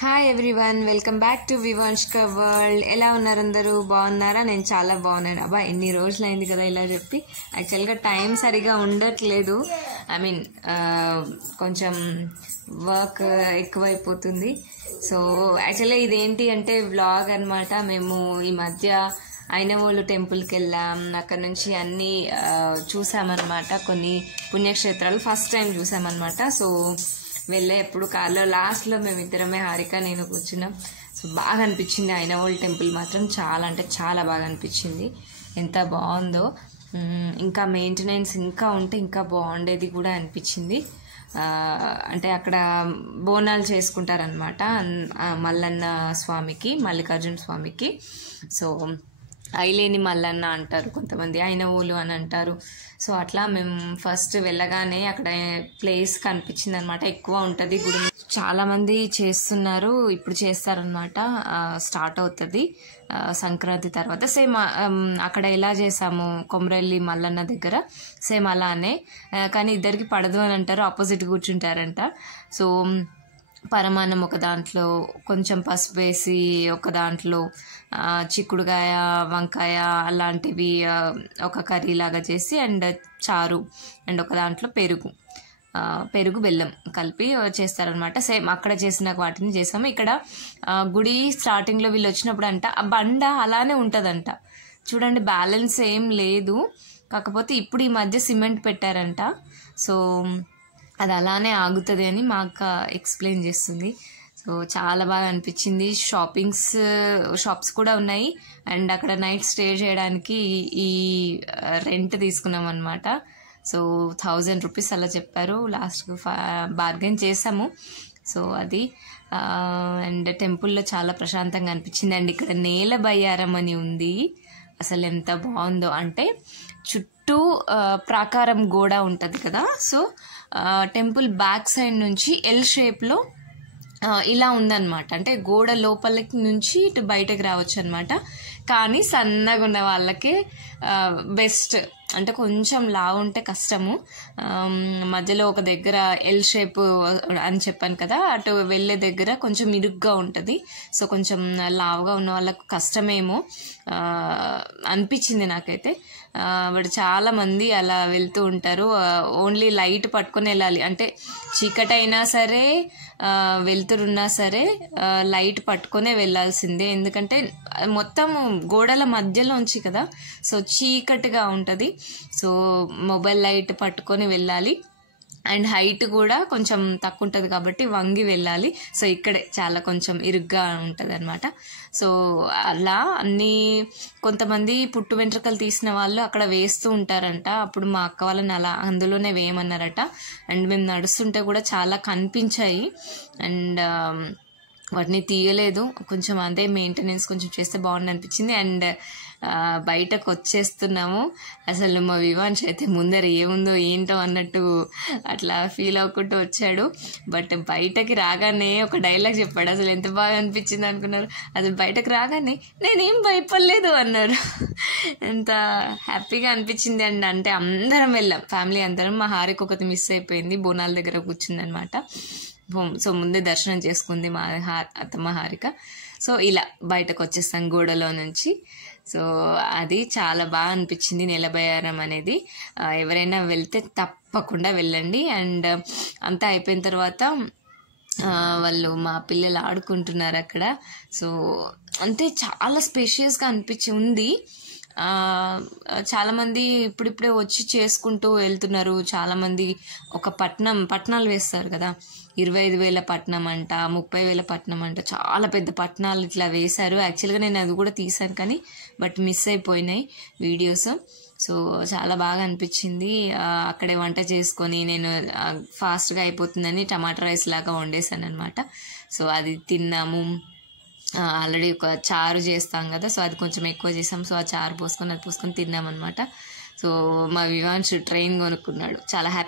Hi everyone, welcome back to Vivanshka world. ఎలా ఉన్నారు అందరూ? బాగున్నారా? నేను చాలా బాగున్నాను. అబ్బా, ఎన్ని రోజులు అయింది కదా ఇలా చెప్పి. యాక్చువల్గా టైం సరిగా ఉండట్లేదు. ఐ మీన్ కొంచెం వర్క్ ఎక్కువైపోతుంది. సో యాక్చువల్గా ఇదేంటి అంటే వ్లాగ్ అనమాట. మేము ఈ మధ్య ఐనవోలు టెంపుల్కి వెళ్ళాం. అక్కడ నుంచి అన్నీ చూసామన్నమాట. కొన్ని పుణ్యక్షేత్రాలు ఫస్ట్ టైం చూసామన్నమాట. సో వెళ్ళే ఎప్పుడు కార్లో లాస్ట్లో మేమిద్దరమే, హారిక నేను కూర్చున్నాం. సో బాగా అనిపించింది. ఐనవోల్ టెంపుల్ మాత్రం చాలా అంటే చాలా బాగా అనిపించింది. ఎంత బాగుందో. ఇంకా మెయింటెనెన్స్ ఇంకా ఉంటే ఇంకా బాగుండేది కూడా అనిపించింది. అంటే అక్కడ బోనాలు చేసుకుంటారనమాట మల్లన్న స్వామికి, మల్లికార్జున స్వామికి. సో ఐలేని మల్లన్న అంటారు కొంతమంది, ఐనవోలు అని అంటారు. సో అట్లా మేము ఫస్ట్ వెళ్ళగానే అక్కడ ప్లేస్ కనిపించింది అనమాట. ఎక్కువ ఉంటుంది గుడి. చాలా మంది చేస్తున్నారు, ఇప్పుడు చేస్తారనమాట. స్టార్ట్ అవుతుంది సంక్రాంతి తర్వాత. సేమ్ అక్కడ ఎలా చేసాము కొమరెల్లి మల్లన్న దగ్గర, సేమ్ అలానే. కానీ ఇద్దరికి పడదు అని అంటారు, ఆపోజిట్ కూర్చుంటారంట. సో పరమాన్నం ఒక దాంట్లో, కొంచెం పసుపు వేసి ఒక దాంట్లో, చిక్కుడుకాయ, వంకాయ అలాంటివి ఒక కర్రీ లాగా చేసి, అండ్ చారు, అండ్ ఒక దాంట్లో పెరుగు బెల్లం కలిపి చేస్తారనమాట. సేమ్ అక్కడ చేసిన వాటిని చేసాము. ఇక్కడ గుడి స్టార్టింగ్లో వీళ్ళు వచ్చినప్పుడు అంట ఆ బండ అలానే ఉంటుందంట. చూడండి, బ్యాలెన్స్ ఏం లేదు. కాకపోతే ఇప్పుడు ఈ మధ్య సిమెంట్ పెట్టారంట. సో అది అలానే ఆగుతుంది అని మా అక్క ఎక్స్ప్లెయిన్ చేస్తుంది. సో చాలా బాగా అనిపించింది. షాప్స్ కూడా ఉన్నాయి. అండ్ అక్కడ నైట్ స్టే చేయడానికి ఈ రెంట్ తీసుకున్నాం అనమాట. సో 1000 రూపీస్ అలా చెప్పారు. లాస్ట్కి బార్గెన్ చేసాము. సో అది అండ్ టెంపుల్లో చాలా ప్రశాంతంగా అనిపించింది. అండ్ ఇక్కడ నేల బయ్యారం అని ఉంది. అసలు ఎంత బాగుందో అంటే, చుట్టూ ప్రాకారం గోడ ఉంటుంది కదా. సో టెంపుల్ బ్యాక్ సైడ్ నుంచి ఎల్ షేప్లో ఇలా ఉందన్నమాట. అంటే గోడ లోపలికి నుంచి ఇటు బయటకు రావచ్చు అనమాట. కానీ సన్నగా ఉన్న వాళ్ళకే బెస్ట్. అంటే కొంచెం లావు ఉంటే కష్టము. మధ్యలో ఒక దగ్గర ఎల్ షేప్ అని చెప్పాను కదా, అటు వెళ్ళే దగ్గర కొంచెం ఇరుగ్గా ఉంటుంది. సో కొంచెం లావుగా ఉన్న వాళ్ళకు కష్టమేమో అనిపించింది నాకైతే. బట్ చాలా మంది అలా వెళ్తూ ఉంటారు. ఓన్లీ లైట్ పట్టుకొని వెళ్ళాలి. అంటే చీకటైనా సరే, వెళ్తురున్నా సరే లైట్ పట్టుకొనే వెళ్ళాల్సిందే. ఎందుకంటే మొత్తం గోడల మధ్యలోంచి కదా, సో చీకటిగా ఉంటుంది. సో మొబైల్ లైట్ పట్టుకొని వెళ్ళాలి. అండ్ హైట్ కూడా కొంచెం తక్కువ ఉంటుంది కాబట్టి వంగి వెళ్ళాలి. సో ఇక్కడే చాలా కొంచెం ఇరుగ్గా ఉంటుంది అనమాట. సో అలా కొంతమంది పుట్టు వెంట్రుకలు తీసిన వాళ్ళు అక్కడ వేస్తూ ఉంటారంట. అప్పుడు మా అక్క వాళ్ళని అలా అందులోనే వేయమన్నారట. అండ్ మేము నడుస్తుంటే కూడా చాలా కనిపించాయి. అండ్ వాటిని తీయలేదు. కొంచెం అదే మెయింటెనెన్స్ కొంచెం చేస్తే బాగుంది అనిపించింది. అండ్ బయటకు వచ్చేస్తున్నాము. అసలు మా వివాన్ష్ అయితే ముందర ఏముందో ఏంటో అన్నట్టు అట్లా ఫీల్ అవ్వకుంటూ వచ్చాడు. బట్ బయటకి రాగానే ఒక డైలాగ్ చెప్పాడు. అసలు ఎంత బాగా అనిపించింది అనుకున్నారు. అసలు బయటకు రాగానే నేనేం భయపడలేదు అన్నారు. ఎంత హ్యాపీగా అనిపించింది. అండ్ అంటే అందరం వెళ్ళాం, ఫ్యామిలీ అందరం. మా హారిక ఒకటి మిస్ అయిపోయింది, బోనాల దగ్గర కూర్చుంది అనమాట. సో ముందే దర్శనం చేసుకుంది మా అత్తమ్మ హారిక. సో ఇలా బయటకు వచ్చేస్తాం గోడలో నుంచి. సో అది చాలా బాగా అనిపించింది నేలబయ్యారం అనేది. ఎవరైనా వెళ్తే తప్పకుండా వెళ్ళండి. అండ్ అంతా అయిపోయిన తర్వాత వాళ్ళు మా పిల్లలు ఆడుకుంటున్నారు అక్కడ. సో అంటే చాలా స్పేషియస్గా ఉంది. చాలామంది ఇప్పుడిప్పుడే వచ్చి చేసుకుంటూ వెళ్తున్నారు. చాలామంది ఒక పట్నాలు వేస్తారు కదా, 25,000 పట్నం అంట, 30,000 పట్నం అంట, చాలా పెద్ద పట్నాలు ఇట్లా వేశారు. యాక్చువల్గా నేను అది కూడా తీసాను కానీ బట్ మిస్ అయిపోయినాయి వీడియోస్. సో చాలా బాగా అనిపించింది. అక్కడే వంట చేసుకొని నేను ఫాస్ట్గా అయిపోతుందని టమాటా రైస్ లాగా వండేసాను అనమాట. సో అది తిన్నాము. ఆల్రెడీ ఒక చారు చేస్తాం కదా, సో అది కొంచెం ఎక్కువ చేసాం. సో ఆ చారు పోసుకొని తిన్నామన్నమాట. సో మా వివాన్ష్ ట్రైన్ కొనుక్కున్నాడు, చాలా హ్యాపీ.